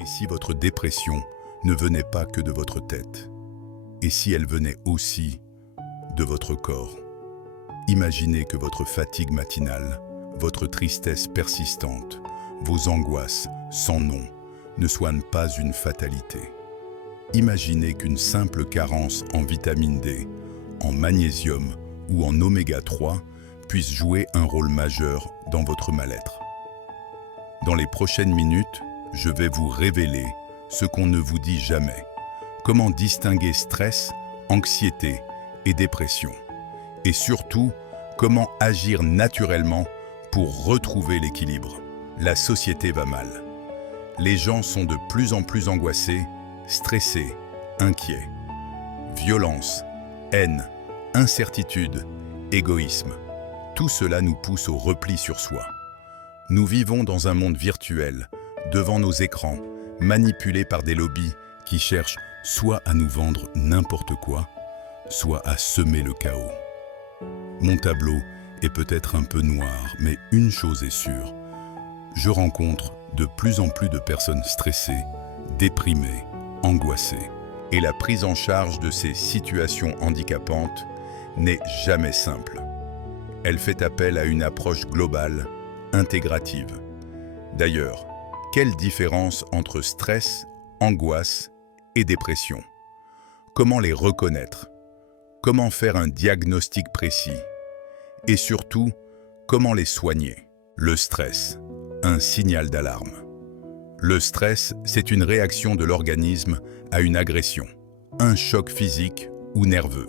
Et si votre dépression ne venait pas que de votre tête? Et si elle venait aussi de votre corps? Imaginez que votre fatigue matinale, votre tristesse persistante, vos angoisses sans nom ne soient pas une fatalité. Imaginez qu'une simple carence en vitamine D, en magnésium ou en oméga 3 puisse jouer un rôle majeur dans votre mal-être. Dans les prochaines minutes, je vais vous révéler ce qu'on ne vous dit jamais. Comment distinguer stress, anxiété et dépression. Et surtout, comment agir naturellement pour retrouver l'équilibre. La société va mal. Les gens sont de plus en plus angoissés, stressés, inquiets. Violence, haine, incertitude, égoïsme. Tout cela nous pousse au repli sur soi. Nous vivons dans un monde virtuel, devant nos écrans, manipulés par des lobbies qui cherchent soit à nous vendre n'importe quoi, soit à semer le chaos. Mon tableau est peut-être un peu noir, mais une chose est sûre. Je rencontre de plus en plus de personnes stressées, déprimées, angoissées. Et la prise en charge de ces situations handicapantes n'est jamais simple. Elle fait appel à une approche globale, intégrative. D'ailleurs, quelle différence entre stress, angoisse et dépression? Comment les reconnaître? Comment faire un diagnostic précis? Et surtout, comment les soigner? Le stress, un signal d'alarme. Le stress, c'est une réaction de l'organisme à une agression, un choc physique ou nerveux.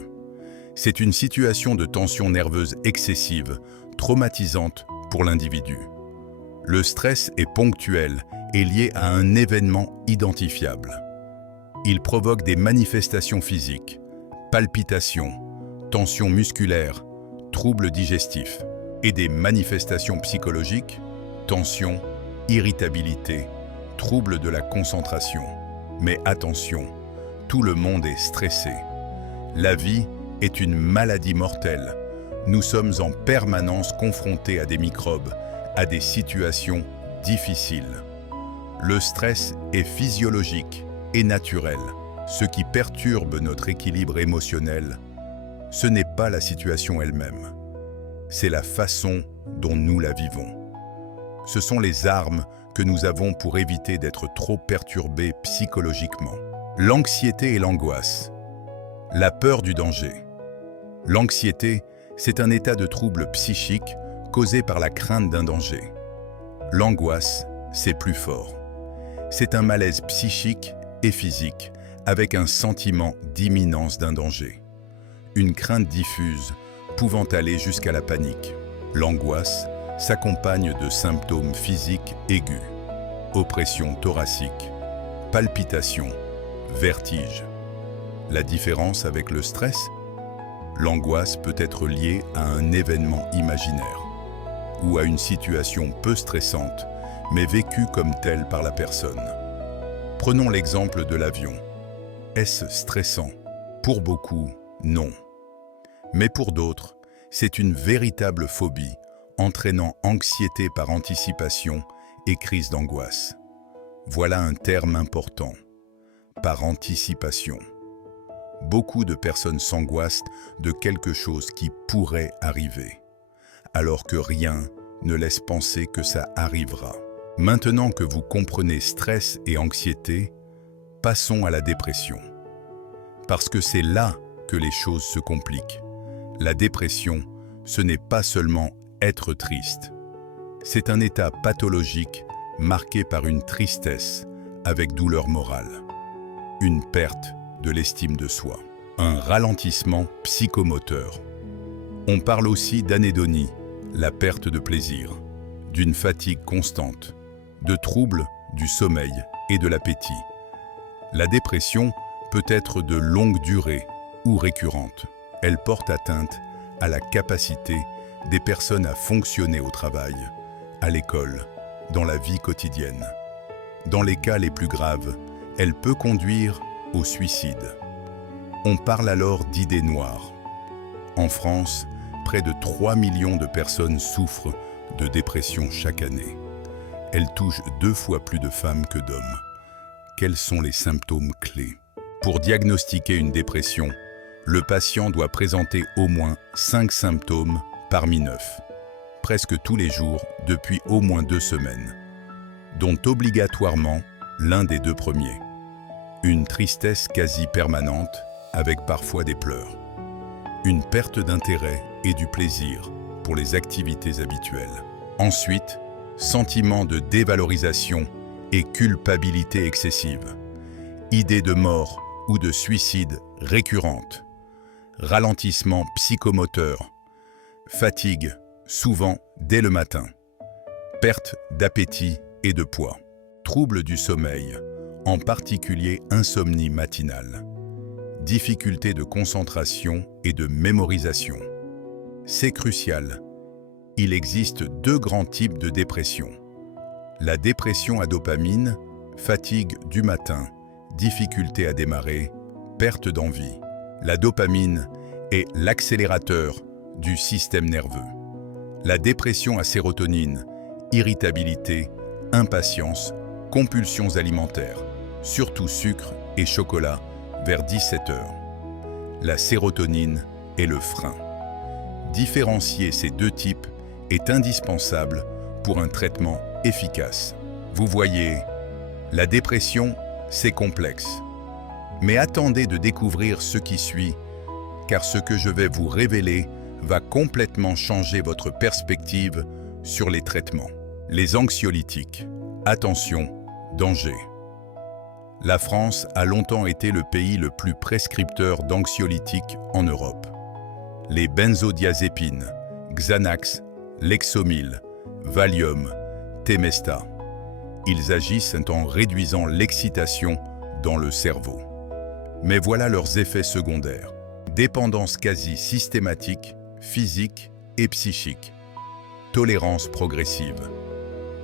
C'est une situation de tension nerveuse excessive, traumatisante pour l'individu. Le stress est ponctuel et lié à un événement identifiable. Il provoque des manifestations physiques, palpitations, tensions musculaires, troubles digestifs, et des manifestations psychologiques, tensions, irritabilité, troubles de la concentration. Mais attention, tout le monde est stressé. La vie est une maladie mortelle. Nous sommes en permanence confrontés à des microbes, à des situations difficiles. Le stress est physiologique et naturel. Ce qui perturbe notre équilibre émotionnel, ce n'est pas la situation elle-même. C'est la façon dont nous la vivons. Ce sont les armes que nous avons pour éviter d'être trop perturbés psychologiquement. L'anxiété et l'angoisse. La peur du danger. L'anxiété, c'est un état de trouble psychique causé par la crainte d'un danger. L'angoisse, c'est plus fort. C'est un malaise psychique et physique avec un sentiment d'imminence d'un danger. Une crainte diffuse pouvant aller jusqu'à la panique. L'angoisse s'accompagne de symptômes physiques aigus, oppression thoracique, palpitations, vertige. La différence avec le stress? L'angoisse peut être liée à un événement imaginaire ou à une situation peu stressante, mais vécue comme telle par la personne. Prenons l'exemple de l'avion. Est-ce stressant? Pour beaucoup, non. Mais pour d'autres, c'est une véritable phobie, entraînant anxiété par anticipation et crise d'angoisse. Voilà un terme important. Par anticipation. Beaucoup de personnes s'angoissent de quelque chose qui pourrait arriver, alors que rien ne laisse penser que ça arrivera. Maintenant que vous comprenez stress et anxiété, passons à la dépression. Parce que c'est là que les choses se compliquent. La dépression, ce n'est pas seulement être triste. C'est un état pathologique marqué par une tristesse avec douleur morale, une perte de l'estime de soi, un ralentissement psychomoteur. On parle aussi d'anédonie, la perte de plaisir, d'une fatigue constante, de troubles du sommeil et de l'appétit. La dépression peut être de longue durée ou récurrente. Elle porte atteinte à la capacité des personnes à fonctionner au travail, à l'école, dans la vie quotidienne. Dans les cas les plus graves, elle peut conduire au suicide. On parle alors d'idées noires. En France, près de 3 millions de personnes souffrent de dépression chaque année. Elle touche 2 fois plus de femmes que d'hommes. quels sont les symptômes clés. Pour diagnostiquer une dépression, le patient doit présenter au moins 5 symptômes parmi 9, presque tous les jours depuis au moins 2 semaines, dont obligatoirement l'un des 2 premiers. Une tristesse quasi permanente, avec parfois des pleurs. Une perte d'intérêt et du plaisir pour les activités habituelles. Ensuite, sentiment de dévalorisation et culpabilité excessive. Idées de mort ou de suicide récurrentes. Ralentissement psychomoteur. Fatigue, souvent dès le matin. Perte d'appétit et de poids. Troubles du sommeil, en particulier insomnie matinale. Difficultés de concentration et de mémorisation. C'est crucial. Il existe 2 grands types de dépression. La dépression à dopamine, fatigue du matin, difficulté à démarrer, perte d'envie. La dopamine est l'accélérateur du système nerveux. La dépression à sérotonine, irritabilité, impatience, compulsions alimentaires, surtout sucre et chocolat, vers 17 h. La sérotonine est le frein. Différencier ces 2 types est indispensable pour un traitement efficace. Vous voyez, la dépression, c'est complexe. Mais attendez de découvrir ce qui suit, car ce que je vais vous révéler va complètement changer votre perspective sur les traitements. Les anxiolytiques. Attention, danger. La France a longtemps été le pays le plus prescripteur d'anxiolytiques en Europe. Les benzodiazépines, Xanax, Lexomil, Valium, Temesta. Ils agissent en réduisant l'excitation dans le cerveau. Mais voilà leurs effets secondaires. Dépendance quasi systématique, physique et psychique. Tolérance progressive.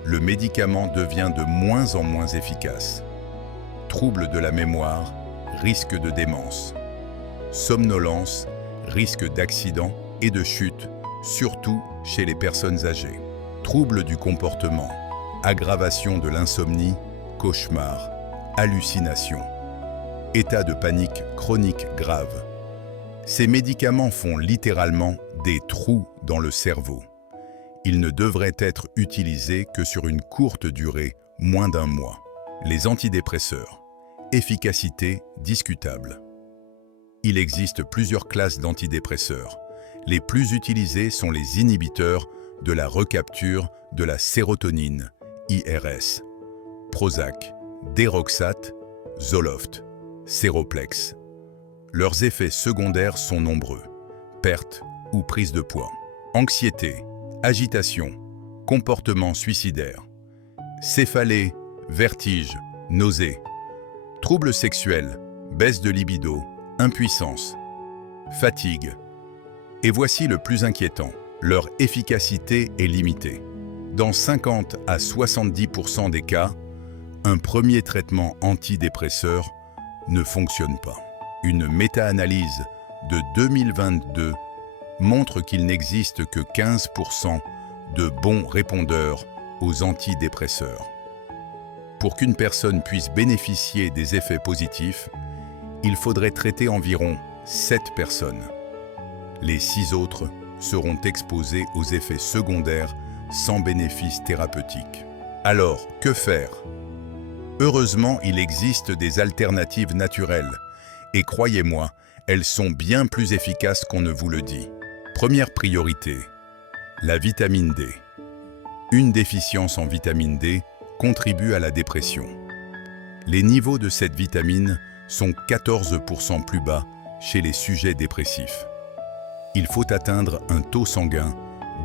Le médicament devient de moins en moins efficace. Troubles de la mémoire, risque de démence. Somnolence, risque d'accident et de chute, surtout chez les personnes âgées. Troubles du comportement, aggravation de l'insomnie, cauchemars, hallucinations. État de panique chronique grave. Ces médicaments font littéralement des trous dans le cerveau. Ils ne devraient être utilisés que sur une courte durée, moins d'1 mois. Les antidépresseurs. Efficacité discutable. Il existe plusieurs classes d'antidépresseurs. Les plus utilisés sont les inhibiteurs de la recapture de la sérotonine, IRS, Prozac, Deroxate, Zoloft, Séroplex. Leurs effets secondaires sont nombreux. Perte ou prise de poids. Anxiété, agitation, comportement suicidaire. Céphalée, vertige, nausées. Troubles sexuels, baisse de libido, impuissance, fatigue. Et voici le plus inquiétant, leur efficacité est limitée. Dans 50 à 70% des cas, un premier traitement antidépresseur ne fonctionne pas. Une méta-analyse de 2022 montre qu'il n'existe que 15% de bons répondeurs aux antidépresseurs. Pour qu'une personne puisse bénéficier des effets positifs, il faudrait traiter environ 7 personnes. Les 6 autres seront exposés aux effets secondaires sans bénéfice thérapeutique. Alors, que faire? Heureusement, il existe des alternatives naturelles. Et croyez-moi, elles sont bien plus efficaces qu'on ne vous le dit. Première priorité, la vitamine D. Une déficience en vitamine D contribue à la dépression. Les niveaux de cette vitamine sont 14% plus bas chez les sujets dépressifs. Il faut atteindre un taux sanguin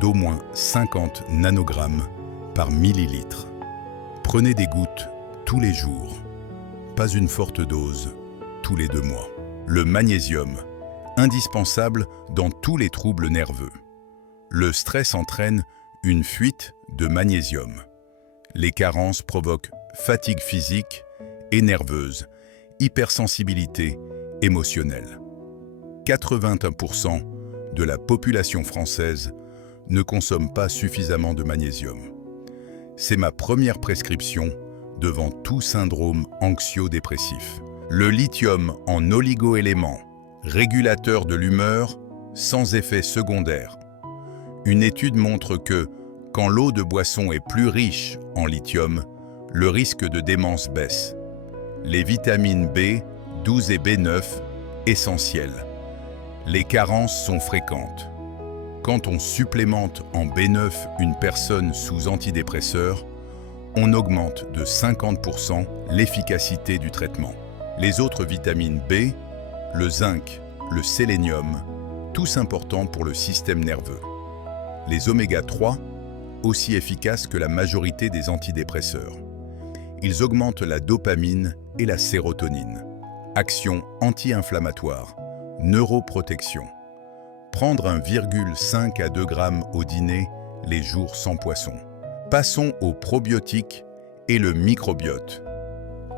d'au moins 50 nanogrammes par millilitre. Prenez des gouttes tous les jours, pas une forte dose tous les 2 mois. Le magnésium, indispensable dans tous les troubles nerveux. Le stress entraîne une fuite de magnésium. Les carences provoquent fatigue physique et nerveuse, hypersensibilité émotionnelle. 81% de la population française ne consomme pas suffisamment de magnésium. C'est ma première prescription devant tout syndrome anxio-dépressif. Le lithium en oligoéléments, régulateur de l'humeur, sans effet secondaire. Une étude montre que, quand l'eau de boisson est plus riche en lithium, le risque de démence baisse. Les vitamines B, 12 et B9, essentielles. Les carences sont fréquentes. Quand on supplémente en B9 une personne sous antidépresseur, on augmente de 50% l'efficacité du traitement. Les autres vitamines B, le zinc, le sélénium, tous importants pour le système nerveux. Les oméga 3, aussi efficaces que la majorité des antidépresseurs. Ils augmentent la dopamine et la sérotonine. Action anti-inflammatoire, neuroprotection. Prendre 1,5 à 2 grammes au dîner les jours sans poisson. Passons aux probiotiques et le microbiote.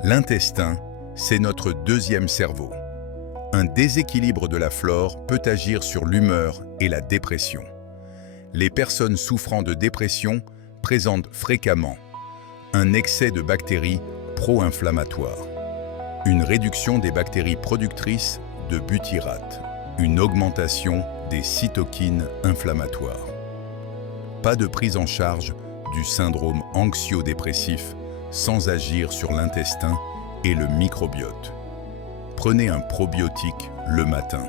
L'intestin, c'est notre deuxième cerveau. Un déséquilibre de la flore peut agir sur l'humeur et la dépression. Les personnes souffrant de dépression présentent fréquemment un excès de bactéries pro-inflammatoires, une réduction des bactéries productrices de butyrate, une augmentation des cytokines inflammatoires. Pas de prise en charge du syndrome anxio-dépressif sans agir sur l'intestin et le microbiote. Prenez un probiotique le matin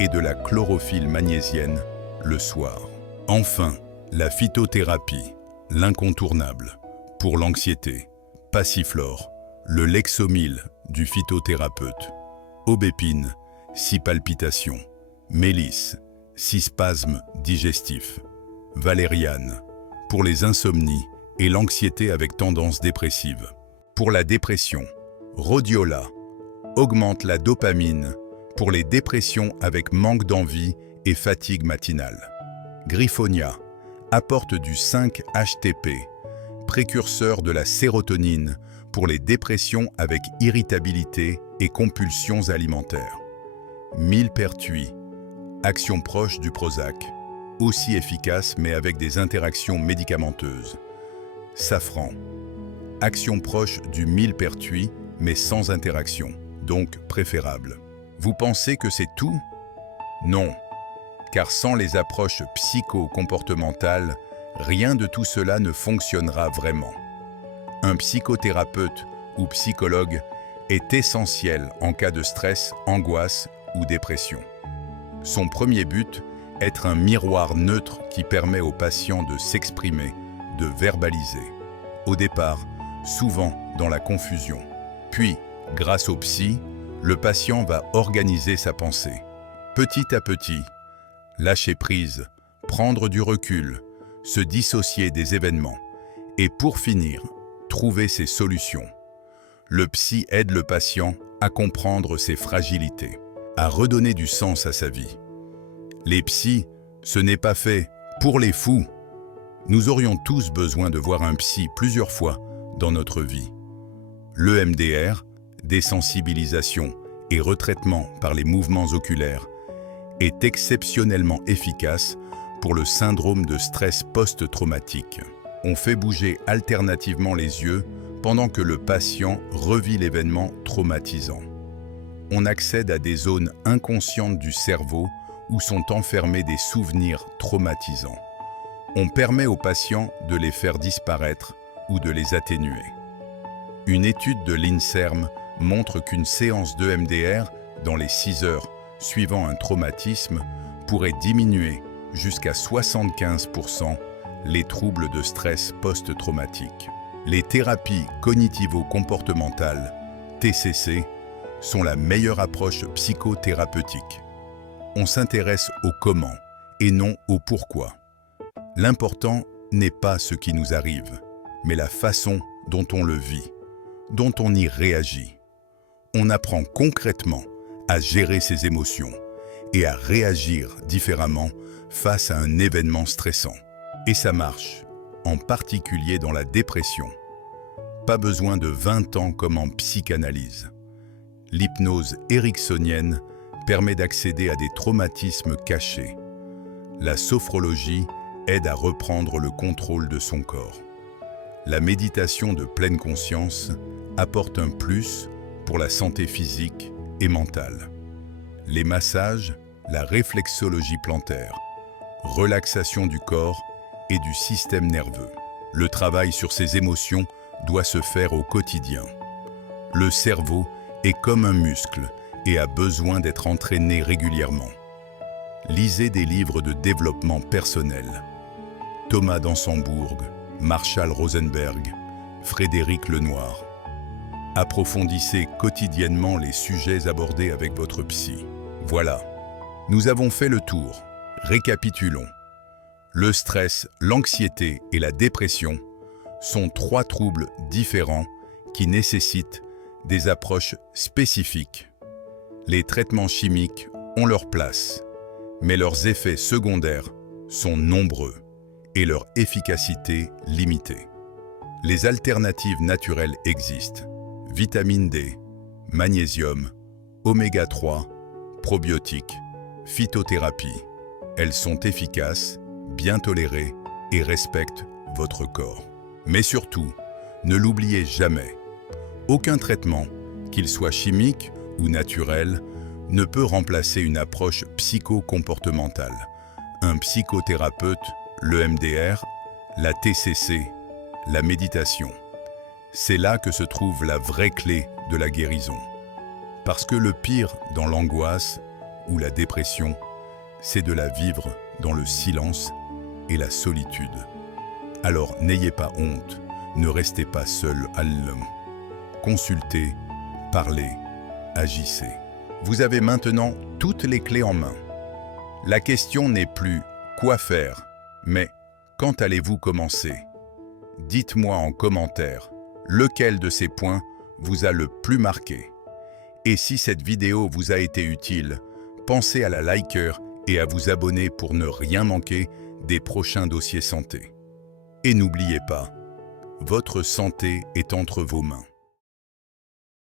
et de la chlorophylle magnésienne le soir. Enfin, la phytothérapie, l'incontournable. Pour l'anxiété, Passiflore, le Lexomil du phytothérapeute, Aubépine, si palpitations, Mélisse, si spasmes digestifs, Valériane, pour les insomnies et l'anxiété avec tendance dépressive. Pour la dépression, Rhodiola, augmente la dopamine pour les dépressions avec manque d'envie et fatigue matinale. Griffonia, apporte du 5-HTP, précurseur de la sérotonine pour les dépressions avec irritabilité et compulsions alimentaires. Millepertuis, action proche du Prozac, aussi efficace mais avec des interactions médicamenteuses. Safran, action proche du millepertuis mais sans interaction, donc préférable. Vous pensez que c'est tout? Non, car sans les approches psycho-comportementales, rien de tout cela ne fonctionnera vraiment. Un psychothérapeute ou psychologue est essentiel en cas de stress, angoisse ou dépression. Son premier but, être un miroir neutre qui permet aux patients de s'exprimer, de verbaliser. Au départ, souvent dans la confusion. Puis, grâce au psy, le patient va organiser sa pensée. Petit à petit, lâcher prise, prendre du recul, se dissocier des événements et pour finir, trouver ses solutions. Le psy aide le patient à comprendre ses fragilités, à redonner du sens à sa vie. Les psys, ce n'est pas fait pour les fous. Nous aurions tous besoin de voir un psy plusieurs fois dans notre vie. L'EMDR, désensibilisation et retraitement par les mouvements oculaires, est exceptionnellement efficace pour le syndrome de stress post-traumatique. On fait bouger alternativement les yeux pendant que le patient revit l'événement traumatisant. On accède à des zones inconscientes du cerveau où sont enfermés des souvenirs traumatisants. On permet aux patients de les faire disparaître ou de les atténuer. Une étude de l'INSERM montre qu'une séance d'EMDR dans les 6 heures suivant un traumatisme pourrait diminuer jusqu'à 75% les troubles de stress post-traumatique. Les thérapies cognitivo-comportementales, TCC, sont la meilleure approche psychothérapeutique. On s'intéresse au comment et non au pourquoi. L'important n'est pas ce qui nous arrive, mais la façon dont on le vit, dont on y réagit. On apprend concrètement à gérer ses émotions et à réagir différemment face à un événement stressant. Et ça marche, en particulier dans la dépression. Pas besoin de 20 ans comme en psychanalyse. L'hypnose ericksonienne permet d'accéder à des traumatismes cachés. La sophrologie aide à reprendre le contrôle de son corps. la méditation de pleine conscience apporte un plus pour la santé physique et mentale. Les massages, la réflexologie plantaire, relaxation du corps et du système nerveux. Le travail sur ces émotions doit se faire au quotidien. Le cerveau est comme un muscle et a besoin d'être entraîné régulièrement. Lisez des livres de développement personnel. Thomas d'Ansembourg, Marshall Rosenberg, Frédéric Lenoir. Approfondissez quotidiennement les sujets abordés avec votre psy. Voilà, nous avons fait le tour. Récapitulons. Le stress, l'anxiété et la dépression sont 3 troubles différents qui nécessitent des approches spécifiques. Les traitements chimiques ont leur place, mais leurs effets secondaires sont nombreux et leur efficacité limitée. Les alternatives naturelles existent. Vitamine D, magnésium, oméga 3, probiotiques, phytothérapie. Elles sont efficaces, bien tolérées et respectent votre corps. Mais surtout, ne l'oubliez jamais, aucun traitement, qu'il soit chimique ou naturel, ne peut remplacer une approche psycho-comportementale. Un psychothérapeute, le MDR, la TCC, la méditation. C'est là que se trouve la vraie clé de la guérison. Parce que le pire dans l'angoisse ou la dépression, c'est de la vivre dans le silence et la solitude. Alors n'ayez pas honte, ne restez pas seul à l'homme. Consultez, parlez, agissez. Vous avez maintenant toutes les clés en main. La question n'est plus quoi faire, mais quand allez-vous commencer? Dites-moi en commentaire lequel de ces points vous a le plus marqué. Et si cette vidéo vous a été utile, pensez à la liker et à vous abonner pour ne rien manquer des prochains dossiers santé. Et n'oubliez pas, votre santé est entre vos mains.